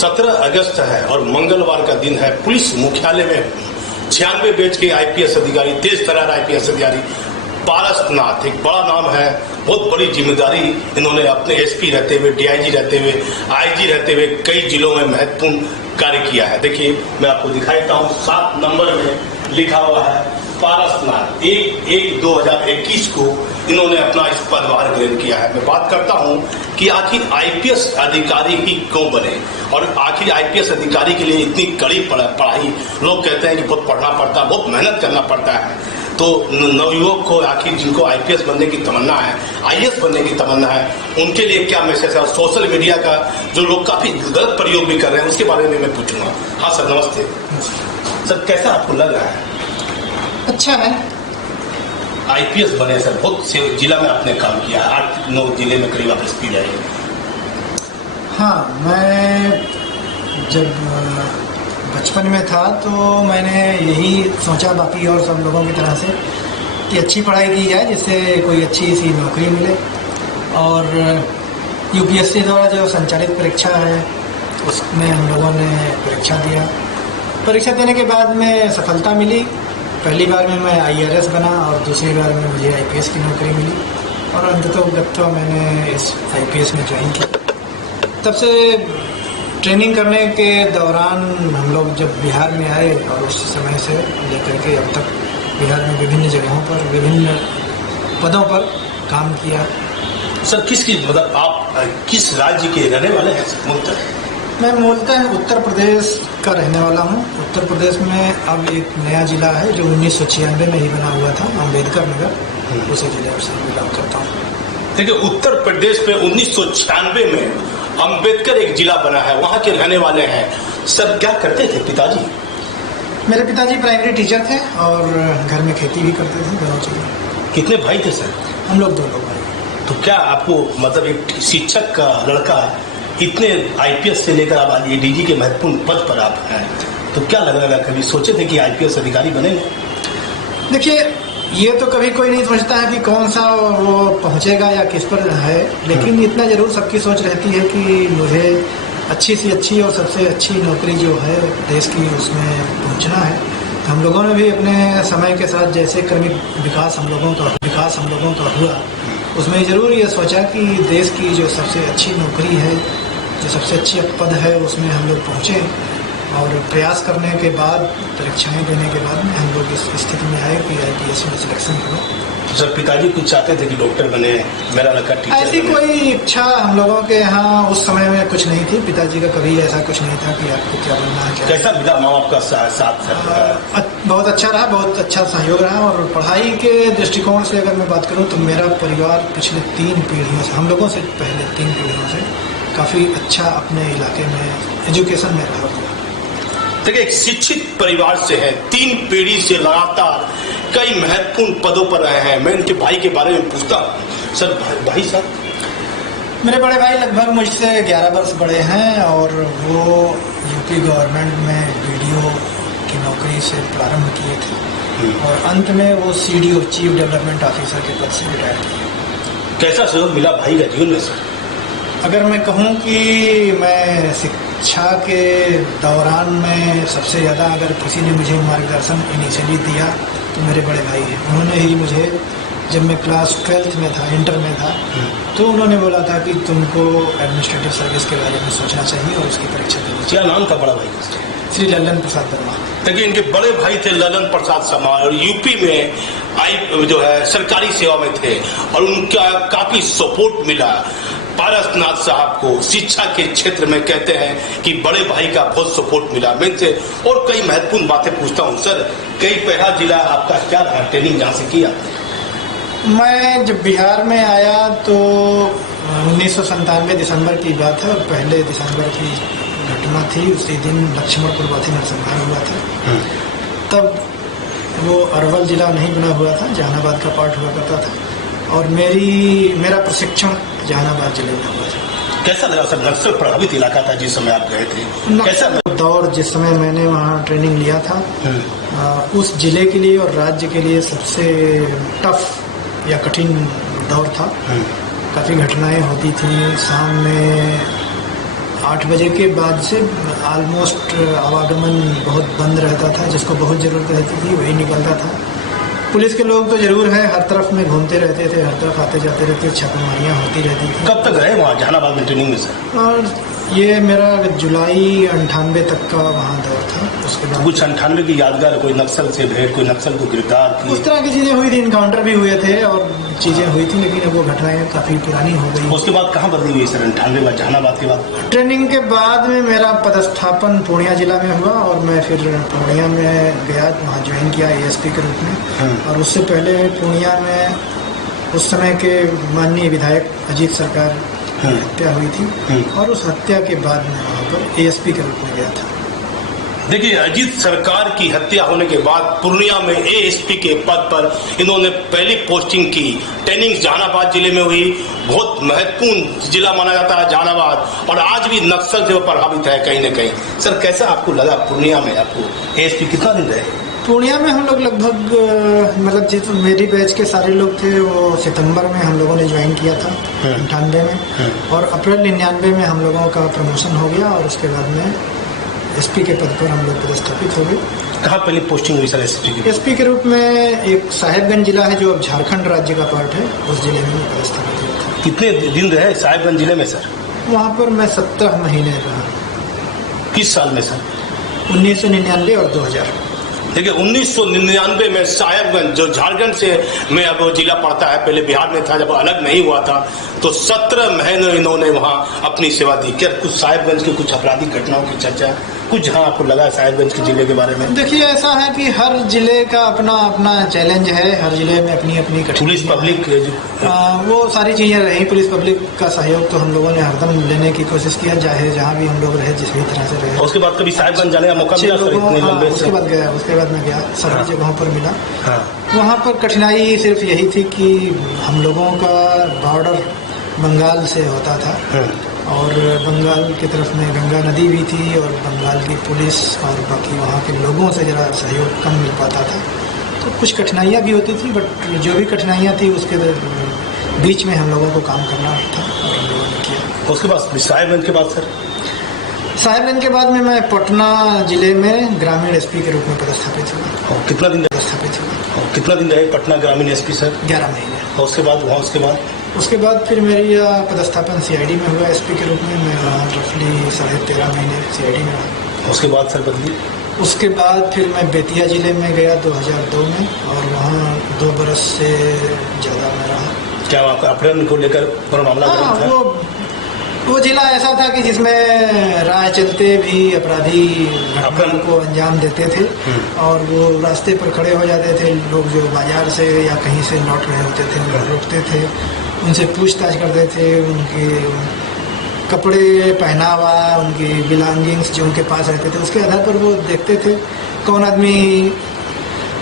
17 अगस्त है और मंगलवार का दिन है। पुलिस मुख्यालय में 96 बैच के आईपीएस अधिकारी, तेज तर्रार आईपीएस अधिकारी पारसनाथ, एक बड़ा नाम है, बहुत बड़ी जिम्मेदारी इन्होंने अपने एसपी रहते हुए, डीआईजी रहते हुए, आईजी रहते हुए कई जिलों में महत्वपूर्ण कार्य किया है। देखिए मैं आपको दिखाता हूँ, 7 नंबर में लिखा हुआ है पारसनाथ। 1/1/2021 को इन्होंने अपना इस पदभार ग्रहण किया है। मैं बात करता हूं कि आखिर आईपीएस अधिकारी ही क्यों बने और आखिर आईपीएस अधिकारी के लिए इतनी कड़ी पढ़ाई, लोग कहते हैं कि बहुत पढ़ना पड़ता है, बहुत मेहनत करना पड़ता है। तो नवयुवक को आखिर जिनको आईपीएस बनने की तमन्ना है, आईएएस बनने की तमन्ना है, उनके लिए क्या मैसेज है? और सोशल मीडिया का जो लोग काफी गलत प्रयोग भी कर रहे हैं उसके बारे में मैं पूछूंगा। हाँ सर, नमस्ते सर, कैसा आपको लग रहा है? अच्छा है। आईपीएस बने सर, बहुत से जिला में आपने काम किया, 8-9 जिले में करीब आप एसपी रहे। हाँ, मैं जब बचपन में था तो मैंने यही सोचा, बाकी और सब लोगों की तरह से, कि अच्छी पढ़ाई की जाए जिससे कोई अच्छी सी नौकरी मिले। और यूपीएससी द्वारा जो संचालित परीक्षा है उसमें हम लोगों ने परीक्षा दिया। परीक्षा देने के बाद में सफलता मिली। पहली बार में मैं आईआरएस बना और दूसरी बार में मुझे आईपीएस की नौकरी मिली और अंततः मैंने इस आईपीएस में ज्वाइन किया। तब से ट्रेनिंग करने के दौरान हम लोग जब बिहार में आए और उस समय से लेकर के अब तक बिहार में विभिन्न जगहों पर, विभिन्न पदों पर काम किया। सर मतलब आप किस राज्य के रहने वाले हैं मूलतः? मैं मूलतः उत्तर प्रदेश का रहने वाला हूँ। उत्तर प्रदेश में अब एक नया जिला है जो 1996 में ही बना हुआ था, अम्बेडकर नगर, उसी जिले से बिलोंग करता हूँ। देखिए, उत्तर प्रदेश में 1996 में अम्बेडकर एक जिला बना है, वहाँ के रहने वाले हैं। सर क्या करते थे पिताजी? मेरे पिताजी प्राइमरी टीचर थे और घर में खेती भी करते थे, दोनों चीजें। कितने भाई थे सर? हम लोग 2 लोग भाई। तो क्या आपको मतलब एक शिक्षक का लड़का इतने आईपीएस से लेकर आप आज एडीजी के महत्वपूर्ण पद पर आप हैं, तो क्या लग रहा है, कभी सोचे थे कि आईपीएस अधिकारी बनेंगे? देखिए, ये तो कभी कोई नहीं सोचता है कि कौन सा वो पहुंचेगा या किस पर है, लेकिन इतना जरूर सबकी सोच रहती है कि मुझे अच्छी से अच्छी और सबसे अच्छी नौकरी जो है देश की उसमें पहुंचना है। तो हम लोगों ने भी अपने समय के साथ जैसे क्रमिक विकास हम लोगों का हुआ, उसमें जरूर ये सोचा कि देश की जो सबसे अच्छी नौकरी है, जो सबसे अच्छी पद है, उसमें हम लोग पहुँचे और प्रयास करने के बाद, परीक्षाएं देने के बाद में हम लोग इस स्थिति में आए कि आईपीएस में सिलेक्शन हुआ। सर पिताजी कुछ चाहते थे कि डॉक्टर बने, मेरा लड़का टीचर बने? ऐसी कोई इच्छा हम लोगों के यहाँ उस समय में कुछ नहीं थी। पिताजी का कभी ऐसा कुछ नहीं था कि आपको क्या बनना है। कैसा मिला माँ बाप का साथ? बहुत अच्छा रहा, बहुत अच्छा सहयोग रहा। और पढ़ाई के दृष्टिकोण से अगर मैं बात करूँ तो मेरा परिवार पिछले 3 पीढ़ियों से, हम लोगों से पहले 3 पीढ़ियों से काफ़ी अच्छा अपने इलाके में एजुकेशन में रहा हुआ। देखिए, एक शिक्षित परिवार से है, 3 पीढ़ी से लगातार कई महत्वपूर्ण पदों पर रहे हैं। मैं इनके भाई के बारे में पूछता हूँ। सर भाई साहब? मेरे बड़े भाई लगभग मुझसे 11 वर्ष बड़े हैं और वो यूपी गवर्नमेंट में बीडीओ की नौकरी से प्रारंभ किए थे और अंत में वो सीडीओ, चीफ डेवलपमेंट ऑफिसर के पद से रिटायर किए। कैसा सहयोग मिला भाई का जीवन में सर? अगर मैं कहूँ कि मैं शिक्षा के दौरान में सबसे ज़्यादा अगर किसी ने मुझे मार्गदर्शन इनिशियली दिया तो मेरे बड़े भाई हैं। उन्होंने ही मुझे, जब मैं क्लास 12th में था, इंटर में था, तो उन्होंने बोला था कि तुमको एडमिनिस्ट्रेटिव सर्विस के बारे में सोचना चाहिए और उसकी परीक्षा देनी चाहिए। क्या नाम था बड़ा भाई का? श्री ललन प्रसाद वर्मा। देखिए, इनके बड़े भाई थे ललन प्रसाद शर्मा और यूपी में जो है सरकारी सेवा में थे और उनका काफी सपोर्ट मिला पारसनाथ साहब को शिक्षा के क्षेत्र में। कहते हैं कि बड़े भाई का बहुत सपोर्ट मिला। मैं इनसे और कई महत्वपूर्ण बातें पूछता हूँ। सर, कई पहला जिला आपका क्या रहा, ट्रेनिंग जहाँ से किया? मैं जब बिहार में आया तो 1997 दिसंबर की बात है और 1 दिसंबर की घटना थी। उसी दिन लक्ष्मणपुर वासी नरसंहार हुआ था। तब वो अरवल जिला नहीं बना हुआ था, जहानाबाद का पार्ट हुआ करता था और मेरा प्रशिक्षण जहानाबाद जिले में हुआ था। कैसा लगा सर? नक्सल प्रभावित इलाका था जिस समय आप गए थे, कैसा दौर जिस समय मैंने वहाँ ट्रेनिंग लिया था, उस जिले के लिए और राज्य के लिए सबसे टफ या कठिन दौर था। काफ़ी घटनाएं होती थी। शाम में 8 बजे के बाद से ऑलमोस्ट आवागमन बहुत बंद रहता था। जिसको बहुत ज़रूरत रहती थी वही निकलता था। पुलिस के लोग तो जरूर है, हर तरफ में घूमते रहते थे, हर तरफ आते जाते रहते, छापेमारियाँ होती रहती थी। कब तक रहे वहाँ जहानाबाद में ट्रेनिंग में सर? और ये मेरा जुलाई 98 तक का वहाँ दौर था। उसके बाद कुछ 98 की यादगार, कोई नक्सल से भेंट, कोई नक्सल को गिरफ्तार की, उस तरह की चीज़ें हुई थी, इनकाउंटर भी हुए थे और चीज़ें हुई थी, लेकिन वो घटनाएं काफ़ी पुरानी हो गई। उसके बाद कहाँ बदली हुई सर 98 में जहानाबाद के बाद? ट्रेनिंग के बाद में मेरा पदस्थापन पूर्णिया जिला में हुआ और मैं फिर पूर्णिया में गया, वहाँ ज्वाइन किया ASP के रूप में। और उससे पहले पूर्णिया में उस समय के माननीय विधायक अजीत सरकार की हत्या हुई थी और उस हत्या के बाद मैं वहाँ पर ASP के रूप में गया था। देखिए, अजीत सरकार की हत्या होने के बाद पूर्णिया में ASP के पद पर इन्होंने पहली पोस्टिंग की। ट्रेनिंग जहानाबाद जिले में हुई। बहुत महत्वपूर्ण जिला माना जाता है जहानाबाद, और आज भी नक्सल से वो प्रभावित है कहीं न कहीं। सर, कैसा आपको लगा पूर्णिया में? आपको ASP कितना दिन रहे? पूर्णिया में हम लोग लगभग मतलब जिस मेरी बैच के सारे लोग थे वो सितंबर में हम लोगों ने ज्वाइन किया था 98 में, और अप्रैल 99 में हम लोगों का प्रमोशन हो गया और उसके बाद में SP के पद पर हम लोग पदस्थापित हो गए। कहाँ पहली पोस्टिंग हुई सर SP की? SP के रूप में एक साहेबगंज जिला है जो अब झारखंड राज्य का पार्ट है, उस जिले में पदस्थापित हुआ था। कितने दिन रहे साहेबगंज जिले में सर? वहाँ पर मैं 17 महीने रहा। किस साल में सर? 1999 और 2000। देखिए, 1999 में साहेबगंज जो झारखंड से में अब वो जिला पड़ता है, पहले बिहार में था, जब अलग नहीं हुआ था, तो 17 महीने इन्होंने वहाँ अपनी सेवा दी। क्या कुछ साहेबगंज की कुछ आपराधिक घटनाओं की चर्चा कुछ जहाँ आपको लगा साहेबगंज के जिले के बारे में? देखिए, ऐसा है कि हर जिले का अपना अपना चैलेंज है, हर जिले में अपनी अपनी पुलिस पब्लिक वो सारी चीज़ें रही। पुलिस पब्लिक का सहयोग तो हम लोगों ने हरदम लेने की कोशिश किया, चाहे जहाँ भी हम लोग रहे, जिस भी तरह से रहे। उसके बाद कभी साहेबगंज जाने का मौका मिला सर? इतने लंबे उसके बाद गया, उसके बाद मैं गया, सभी जगहों पर मिला। हाँ। वहाँ पर कठिनाई सिर्फ यही थी कि हम लोगों का बॉर्डर बंगाल से होता था और बंगाल की तरफ में गंगा नदी भी थी और बंगाल की पुलिस और बाकी वहाँ के लोगों से ज़रा सहयोग कम मिल पाता था, तो कुछ कठिनाइयाँ भी होती थी। बट जो भी कठिनाइयाँ थी उसके बीच में हम लोगों को काम करना था और हम लोगों ने किया। उसके बाद साहेबगंज के बाद सर? साहेबगंज के बाद में मैं पटना जिले में ग्रामीण SP के रूप में पदस्थापित हुआ। और कितना दिन पदस्थापित हुआ? और कितना दिन रहे पटना ग्रामीण SP सर? 11 महीने। और उसके बाद वहाँ उसके बाद फिर मेरी पदस्थापन CID में हुआ SP के रूप में। मैं रफली 13.5 महीने CID में रहा। उसके बाद सर बदली? उसके बाद फिर मैं बेतिया जिले में गया 2002 में और वहाँ 2 बरस से ज़्यादा मैं रहा। क्या आपका अपहरण को लेकर पूरा मामला था? वो जिला ऐसा था कि जिसमें राह चलते भी अपराधी घटनाओं को अंजाम देते थे और वो रास्ते पर खड़े हो जाते थे। लोग जो बाजार से या कहीं से लौट रहे होते थे उनको रोकते थे, उनसे पूछताछ करते थे, उनके कपड़े पहनावा, उनकी बिलोंगिंग्स जो उनके पास रहते थे उसके आधार पर वो देखते थे कौन आदमी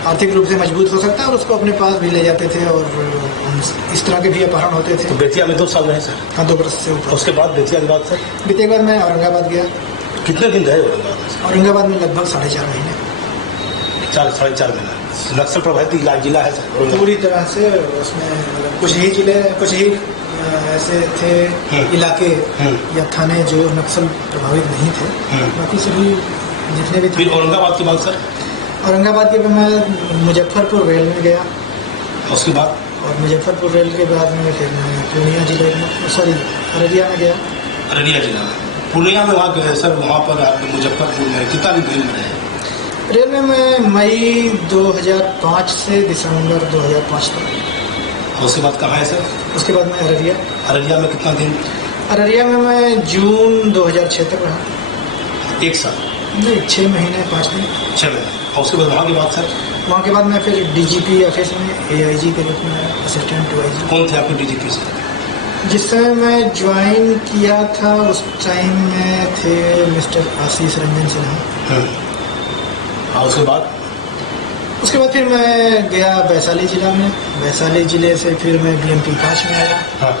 आर्थिक रूप से मजबूत हो सकता है और उसको अपने पास भी ले जाते थे और इस तरह के भी अपहरण होते थे। तो बेतिया में 2 साल रहे सर? हाँ, 2 बरस से ऊपर। उसके बाद बेतिया के बाद सर? बेतिया के बाद मैं औरंगाबाद गया। कितने दिन रहे औरंगाबाद? औरंगाबाद में लगभग 4.5 महीने। 4.5 महीने। नक्सल प्रभावित जिला है सर पूरी तरह से। उसमें कुछ ही ऐसे थे इलाके या थाने जो नक्सल प्रभावित नहीं थे, बाकी सभी जितने भी थे। फिर औरंगाबाद के बाद सर? औरंगाबाद के बाद मैं मुजफ्फरपुर रेल में गया। उसके बाद? और मुजफ्फरपुर रेल के बाद में फिर मैं पूर्णिया जिले में अररिया में गया। अररिया जिला में? पूर्णिया में वहाँ गए सर? वहाँ पर आपने मुजफ्फरपुर में कितना दिन रेल में रहे? रेल में मैं मई 2005 से दिसंबर 2005 तक। उसके बाद कहाँ है सर? उसके बाद मैं अररिया। अररिया में कितना दिन? अररिया में मैं जून 2006 तक रहा। 1 साल? नहीं, 6 महीने 5 दिन। 6 महीने। और उसके बाद वहाँ के बाद सर? वहाँ के बाद मैं फिर DGP ऑफिस में AIG के रूप में असिस्टेंट टू IG। कौन थे आपके DGP से? जिस समय मैं ज्वाइन किया था उस टाइम में थे मिस्टर आशीष रंजन सिन्हा। और उसके बाद फिर मैं गया वैशाली जिला में। वैशाली जिले से फिर मैं BMP 5 में आया। हाँ।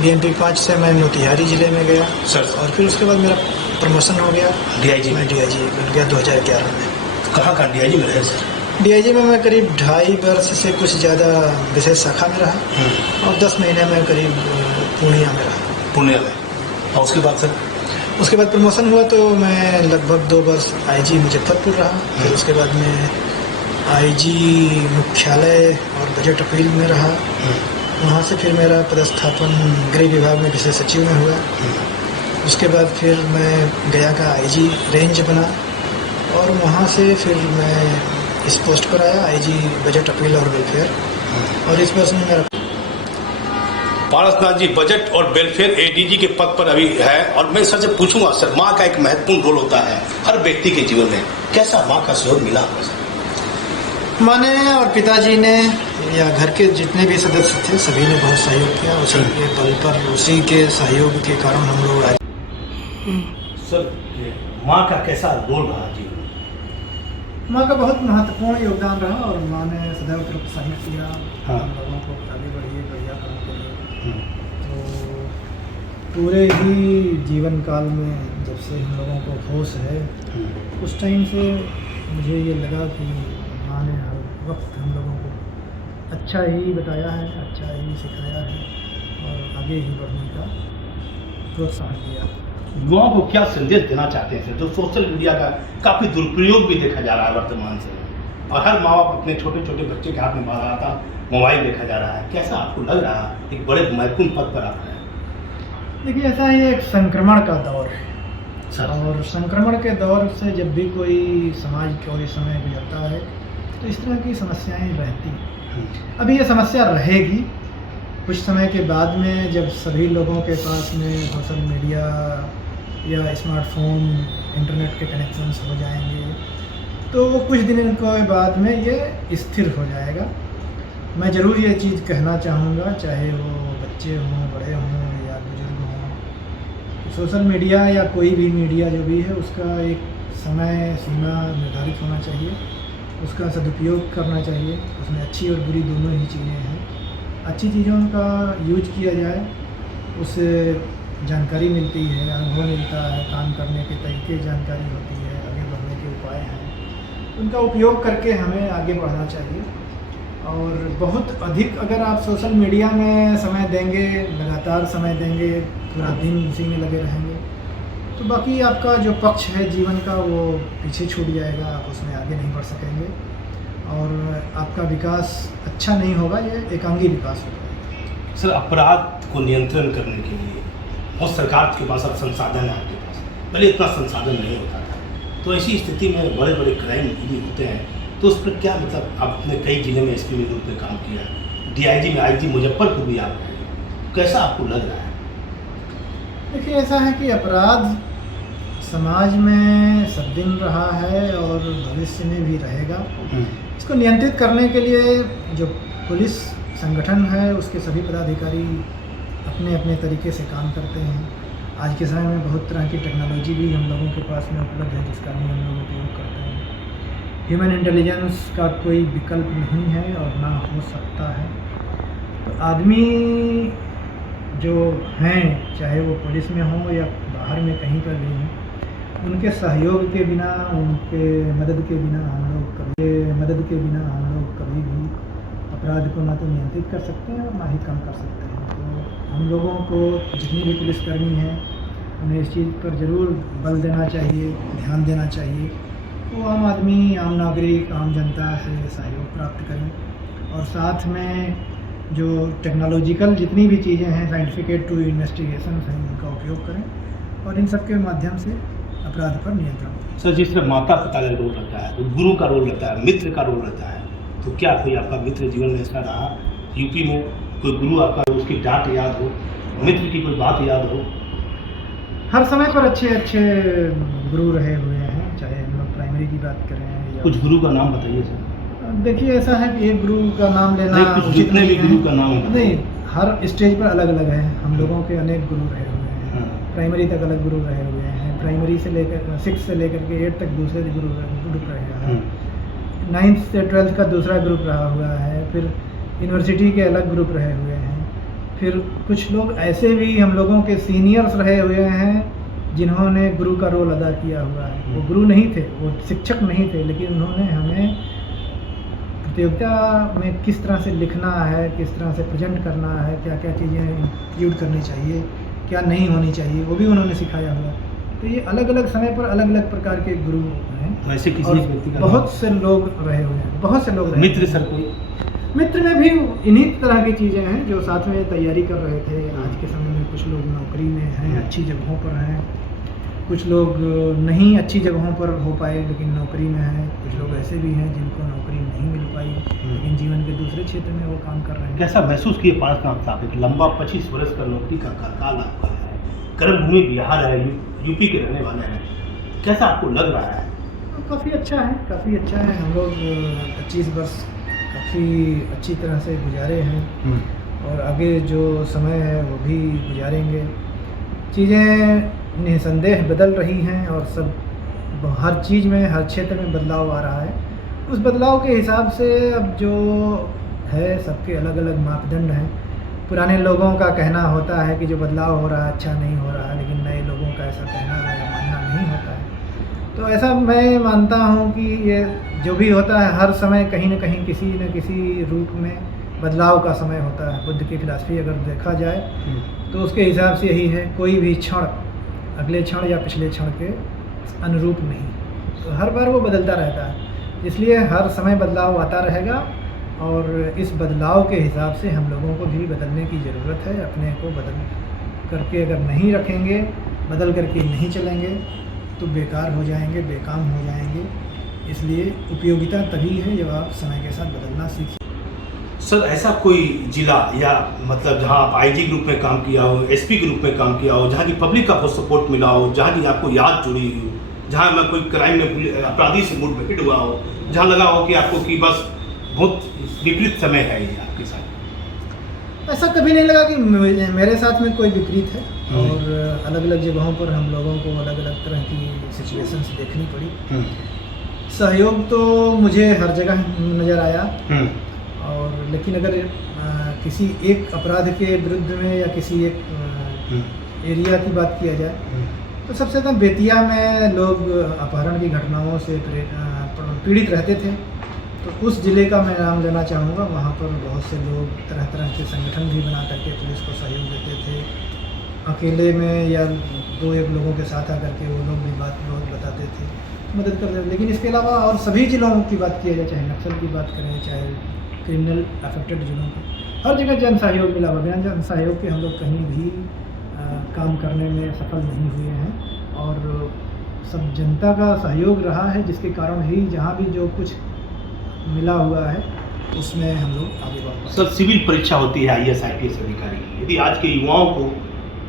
BMP 5 से मैं मोतिहारी जिले में गया सर। और फिर उसके बाद मेरा प्रमोशन हो गया DIG में। DIG बन गया 2011 में। कहाँ DIG में रहे सर? DIG में मैं करीब 2.5 वर्ष से कुछ ज़्यादा विशेष शाखा में रहा और 10 महीने में करीब पूर्णिया में रहा। पूर्णिया में। और उसके बाद सर? उसके बाद प्रमोशन हुआ तो मैं लगभग 2 वर्ष आईजी मुजफ्फरपुर रहा। फिर उसके बाद मैं आईजी मुख्यालय और बजट अपील में रहा। वहाँ से फिर मेरा पदस्थापन गृह विभाग में विशेष सचिव में हुआ। उसके बाद फिर मैं गया का आईजी रेंज बना और वहाँ से फिर मैं इस पोस्ट पर आया, आईजी बजट अपील और वेलफेयर। और इस वर्ष में मेरा पारसनाथ जी बजट और वेलफेयर एडीजी के पद पर अभी है। और मैं सर से पूछूंगा, सर माँ का एक महत्वपूर्ण रोल होता है हर व्यक्ति के जीवन में, कैसा माँ का सहयोग मिला आपको सर? माँ ने और पिताजी ने या घर के जितने भी सदस्य थे सभी ने बहुत सहयोग किया। उसी के बल पर, उसी के सहयोग के कारण हम लोग आज सर माँ का कैसा रोल रहा जीवन में? माँ का बहुत महत्वपूर्ण योगदान रहा और माँ ने सदैव प्रोत्साहित किया हाँ। हम लोगों को आगे बढ़िए, बढ़िया काम करिए। तो पूरे ही जीवन काल में जब से हम लोगों को होश है उस टाइम से मुझे ये लगा कि माँ ने हर वक्त हम लोगों को अच्छा ही बताया है, अच्छा ही सिखाया है और आगे ही बढ़ने का प्रोत्साहन दिया। युवाओं को क्या संदेश देना चाहते हैं सर? तो सोशल मीडिया का काफी दुरुपयोग भी देखा जा रहा है वर्तमान समय, और हर माँ बाप अपने छोटे छोटे बच्चे के हाथ में बाधा मोबाइल देखा जा रहा है। कैसा आपको लग रहा है एक बड़े महत्वपूर्ण पद पर आप हैं? देखिए, ऐसा है, एक संक्रमण का दौर है सर और संक्रमण के दौर से जब भी कोई समाज को इस समय गुजरता है तो इस तरह की समस्याएं रहती हैं। अभी ये समस्या रहेगी कुछ समय के बाद में, जब सभी लोगों के पास में सोशल मीडिया या स्मार्टफोन, इंटरनेट के कनेक्शंस हो जाएंगे तो वो कुछ दिन के बाद में ये स्थिर हो जाएगा। मैं ज़रूर ये चीज़ कहना चाहूँगा, चाहे वो बच्चे हों, बड़े हों या बुजुर्ग हों, सोशल मीडिया या कोई भी मीडिया जो भी है उसका एक समय सीमा निर्धारित होना चाहिए, उसका सदुपयोग करना चाहिए। उसमें अच्छी और बुरी दोनों ही चीज़ें हैं। अच्छी चीज़ों का यूज किया जाए, उससे जानकारी मिलती है, अनुभव मिलता है, काम करने के तरीके जानकारी होती है, आगे बढ़ने के उपाय हैं, उनका उपयोग करके हमें आगे बढ़ना चाहिए। और बहुत अधिक अगर आप सोशल मीडिया में समय देंगे, लगातार समय देंगे, पूरा दिन उसी में लगे रहेंगे तो बाकी आपका जो पक्ष है जीवन का वो पीछे छूट जाएगा, आप उसमें आगे नहीं बढ़ सकेंगे और आपका विकास अच्छा नहीं होगा, ये एकांगी विकास होगा। सर अपराध को नियंत्रण करने के लिए और सरकार के पास अब संसाधन है आपके पास, पहले इतना संसाधन नहीं होता था, तो ऐसी स्थिति में बड़े बड़े क्राइम भी होते हैं, तो उस पर क्या मतलब आपने कई जिले में एसपी के रूप में काम किया, डीआईजी में आईजी मुजफ्फरपुर भी आप हैं, कैसा आपको लग रहा है? देखिए, ऐसा है कि अपराध समाज में सब दिन रहा है और भविष्य में भी रहेगा। इसको नियंत्रित करने के लिए जो पुलिस संगठन है उसके सभी पदाधिकारी अपने अपने तरीके से काम करते हैं। आज के समय में बहुत तरह की टेक्नोलॉजी भी हम लोगों के पास में उपलब्ध है जिसका भी हम लोग उपयोग करते हैं। ह्यूमन इंटेलिजेंस का कोई विकल्प नहीं है और ना हो सकता है। तो आदमी जो हैं, चाहे वो पुलिस में हो या बाहर में कहीं पर भी हों, उनके सहयोग के बिना, उनके मदद के बिना हम लोग कभी भी अपराध को ना तो नियंत्रित कर सकते हैं और ना ही कम कर सकते हैं। तो हम लोगों को जितनी भी पुलिसकर्मी हैं उन्हें इस चीज़ पर ज़रूर बल देना चाहिए, ध्यान देना चाहिए। वो आम आदमी, आम नागरिक, आम जनता से सहयोग प्राप्त करें और साथ में जो टेक्नोलॉजिकल जितनी भी चीज़ें हैं, साइंटिफिक टू इन्वेस्टिगेशन हैं, उनका उपयोग करें और इन सब के माध्यम से अपराध पर नियंत्रण। सर जिस तरह माता पिता का रोल रहता है, तो गुरु का रोल रहता है, मित्र का रोल रहता है, तो क्या कोई आपका मित्र जीवन में ऐसा रहा यूपी में, कोई गुरु आपका उसकी डांट याद हो, मित्र की कोई बात याद हो? हर समय पर अच्छे अच्छे गुरु रहे हुए हैं, चाहे हम लोग प्राइमरी की बात करें या कुछ गुरु का नाम बताइए सर। देखिए, ऐसा है कि एक गुरु का नाम लेना कुछ जितने भी गुरु का नाम है नहीं, हर स्टेज पर अलग अलग है। हम लोगों के अनेक गुरु रहे हुए हैं। प्राइमरी तक अलग गुरु रहे हुए हैं, प्राइमरी से लेकर 6 से लेकर के 8 तक दूसरे ग्रुप रहे हैं, 9th से 12th का दूसरा ग्रुप रहा हुआ है, फिर यूनिवर्सिटी के अलग ग्रुप रहे हुए हैं, फिर कुछ लोग ऐसे भी हम लोगों के सीनियर्स रहे हुए हैं जिन्होंने गुरु का रोल अदा किया हुआ है। वो गुरु नहीं थे, वो शिक्षक नहीं थे, लेकिन उन्होंने हमें प्रतियोगिता में किस तरह से लिखना है, किस तरह से प्रेजेंट करना है, क्या क्या चीज़ें इंक्लूड करनी चाहिए, क्या नहीं होनी चाहिए, वो भी उन्होंने सिखाया हुआ। तो ये अलग अलग समय पर अलग अलग प्रकार के गुरु हैं। तो ऐसे किसी और व्यक्ति का बहुत से लोग रहे हुए हैं, बहुत से लोग रहे मित्र हुए हैं। सर कोई मित्र में भी इन्हीं तरह की चीज़ें हैं जो साथ में तैयारी कर रहे थे। आज के समय में कुछ लोग नौकरी में हैं, अच्छी जगहों पर हैं, कुछ लोग नहीं अच्छी जगहों पर हो पाए लेकिन नौकरी में हैं, कुछ लोग ऐसे भी हैं जिनको नौकरी नहीं मिल पाई लेकिन जीवन के दूसरे क्षेत्र में वो काम कर रहे हैं। कैसा महसूस किए पारसनाथ साहब, एक लंबा 25 वर्ष का नौकरी का काल आपका है, कर्म भूमि बिहार है, यूपी के रहने वाले हैं, कैसा आपको लग रहा है? काफ़ी अच्छा है, काफ़ी अच्छा है। हम लोग 25 वर्ष काफ़ी अच्छी तरह से गुजारे हैं और आगे जो समय है वो भी गुजारेंगे। चीज़ें निसंदेह बदल रही हैं और सब हर चीज़ में, हर क्षेत्र में बदलाव आ रहा है। उस बदलाव के हिसाब से अब जो है सबके अलग अलग मापदंड हैं। पुराने लोगों का कहना होता है कि जो बदलाव हो रहा है अच्छा नहीं हो रहा है, लेकिन नए लोगों का ऐसा कहना या मानना नहीं होता है। तो ऐसा मैं मानता हूँ कि ये जो भी होता है हर समय कहीं न कहीं किसी न किसी रूप में बदलाव का समय होता है। बुद्ध की फिलॉसफी अगर देखा जाए तो उसके हिसाब से यही है, कोई भी क्षण अगले क्षण या पिछले क्षण के अनुरूप नहीं। तो हर बार वो बदलता रहता है, इसलिए हर समय बदलाव आता रहेगा और इस बदलाव के हिसाब से हम लोगों को भी बदलने की ज़रूरत है। अपने को बदल करके अगर नहीं रखेंगे, बदल करके नहीं चलेंगे तो बेकार हो जाएंगे, बेकाम हो जाएंगे। इसलिए उपयोगिता तभी है जब आप समय के साथ बदलना सीखें। सर ऐसा कोई जिला या मतलब जहां आप आईजी ग्रुप में काम किया हो, एसपी ग्रुप में काम किया हो, जहां की पब्लिक का बहुत सपोर्ट मिला हो, जहां की आपको याद जुड़ी हो, जहां में कोई क्राइम में अपराधी से मुठभेड़ हुआ हो, जहां लगा हो कि आपको कि बस बहुत विपरीत समय है ये आपके साथ? ऐसा कभी नहीं लगा कि मेरे साथ में कोई विपरीत है और अलग अलग जगहों पर हम लोगों को अलग अलग तरह की सिचुएशंस देखनी पड़ी। सहयोग तो मुझे हर जगह नज़र आया और लेकिन अगर किसी एक अपराध के विरुद्ध में या किसी एक एरिया की बात किया जाए तो सबसे ज़्यादा बेतिया में लोग अपहरण की घटनाओं से पीड़ित रहते थे। तो उस ज़िले का मैं नाम लेना चाहूँगा। वहाँ पर बहुत से लोग तरह तरह के संगठन भी बना करके पुलिस को सहयोग देते थे। अकेले में या दो एक लोगों के साथ आकर के वो लोग भी बात बहुत बताते थे, मदद करते थे। लेकिन इसके अलावा और सभी ज़िलों की बात किया जाए, चाहे नक्सल की बात करें, चाहे क्रिमिनल अफेक्टेड ज़िलों की, हर जगह जन सहयोग मिला। बिना जन सहयोग के हम लोग कहीं भी काम करने में सफल नहीं हुए हैं और सब जनता का सहयोग रहा है, जिसके कारण ही जहाँ भी जो कुछ मिला हुआ है उसमें हम लोग आगे बढ़ पाए। सर सिविल परीक्षा होती है आईएएस आईपीएस अधिकारी की, यदि आज के युवाओं को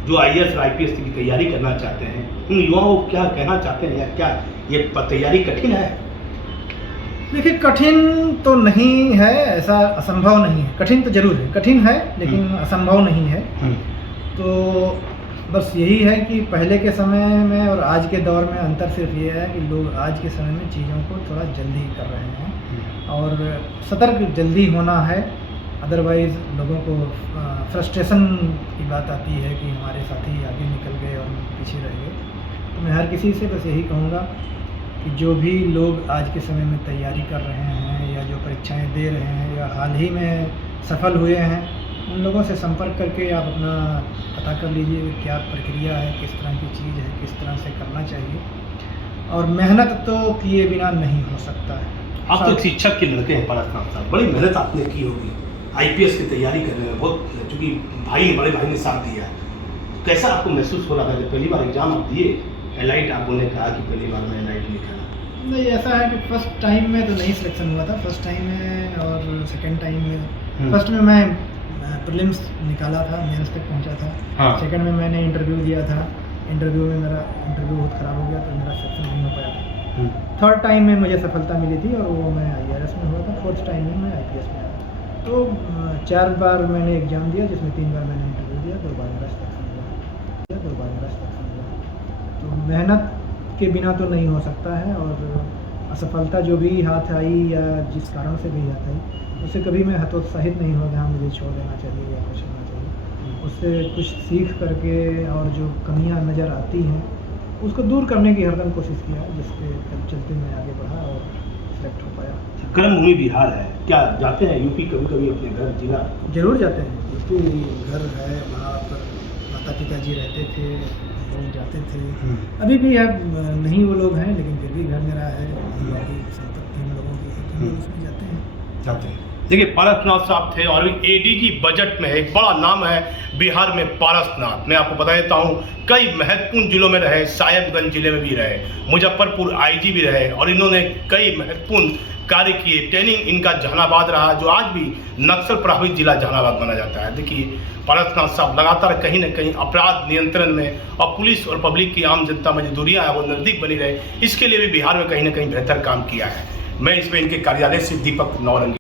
जो आईएएस और आईपीएस की तैयारी करना चाहते हैं उन युवाओं को क्या कहना चाहते हैं या क्या ये तैयारी कठिन है? देखिए कठिन तो नहीं है, ऐसा असंभव नहीं है। कठिन तो जरूर है, कठिन है लेकिन असंभव नहीं है। तो बस यही है कि पहले के समय में और आज के दौर में अंतर सिर्फ ये है कि लोग आज के समय में चीज़ों को थोड़ा जल्दी कर रहे हैं और सतर्क जल्दी होना है। अदरवाइज़ लोगों को फ्रस्ट्रेशन की बात आती है कि हमारे साथी आगे निकल गए और पीछे रह गए। तो मैं हर किसी से बस यही कहूँगा कि जो भी लोग आज के समय में तैयारी कर रहे हैं या जो परीक्षाएं दे रहे हैं या हाल ही में सफल हुए हैं, उन लोगों से संपर्क करके आप अपना पता कर लीजिए कि क्या प्रक्रिया है, किस तरह की चीज़ है, किस तरह से करना चाहिए। और मेहनत तो किए बिना नहीं हो सकता है। आप तो एक शिक्षक के लड़के हैं पारसनाथ साहब, बड़ी मेहनत आपने की होगी आईपीएस की तैयारी करने में, बहुत, चूँकि भाई बड़े भाई ने साथ दिया। कैसा आपको महसूस हो रहा था जब पहली बार एग्जाम आप दिए? एलाइट आपको ने कहा कि पहली बार मैं एलाइट लिखा। नहीं, ऐसा है कि फर्स्ट टाइम में तो नहीं सिलेक्शन हुआ था। फर्स्ट टाइम में और सेकंड टाइम में, फर्स्ट में मैं प्रीलिम्स निकाला था, मेंस तक पहुंचा था। हाँ। सेकंड में मैंने इंटरव्यू दिया था, इंटरव्यू में मेरा इंटरव्यू बहुत ख़राब हो गया तो मेरा सिलेक्शन नहीं हो पाया था। थर्ड टाइम में मुझे सफलता मिली थी और वो मैं IRS में हुआ था। फोर्थ टाइम में मैं IPS में आया। तो 4 बार मैंने एग्ज़ाम दिया, जिसमें 3 बार मैंने इंटरव्यू दिया, 2 बार मेरा सिलेक्शन हुआ। तो मेहनत के बिना तो नहीं हो सकता है और असफलता जो भी हाथ आई या जिस कारण से भी हाथ आई, उससे कभी मैं हतोत्साहित नहीं हुआ कि हाँ मुझे छोड़ देना चाहिए या कुछ होना चाहिए। उससे कुछ सीख करके और जो कमियां नज़र आती हैं उसको दूर करने की हरदम कोशिश किया, जिसके चलते मैं आगे बढ़ा और सिलेक्ट हो पाया। कर्म भूमि बिहार है, क्या जाते हैं यूपी कभी कभी अपने घर जिला? जरूर जाते हैं। यूपी घर है, वहाँ पर माता पिता जी रहते थे, लोग जाते थे। अभी भी अब नहीं वो लोग हैं, लेकिन फिर भी घर मेरा है, बाकी संपत्ति हम लोगों की है, तो हम लोग उसमें जाते हैं। देखिए पारसनाथ साहब थे और एडीजी बजट में एक बड़ा नाम है बिहार में पारसनाथ। मैं आपको बता देता हूँ कई महत्वपूर्ण जिलों में रहे, साहेबगंज जिले में भी रहे, मुजफ्फरपुर आईजी भी रहे और इन्होंने कई महत्वपूर्ण कार्य किए। ट्रेनिंग इनका जहानाबाद रहा, जो आज भी नक्सल प्रभावित जिला जहानाबाद माना जाता है। देखिए पारसनाथ साहब लगातार कहीं न कहीं अपराध नियंत्रण में और पुलिस और पब्लिक की आम जनता में जो दूरियां है वो नज़दीक बनी रहे, इसके लिए भी बिहार में कहीं न कहीं बेहतर काम किया है। मैं इसमें इनके कार्यालय से दीपक नौरंगी।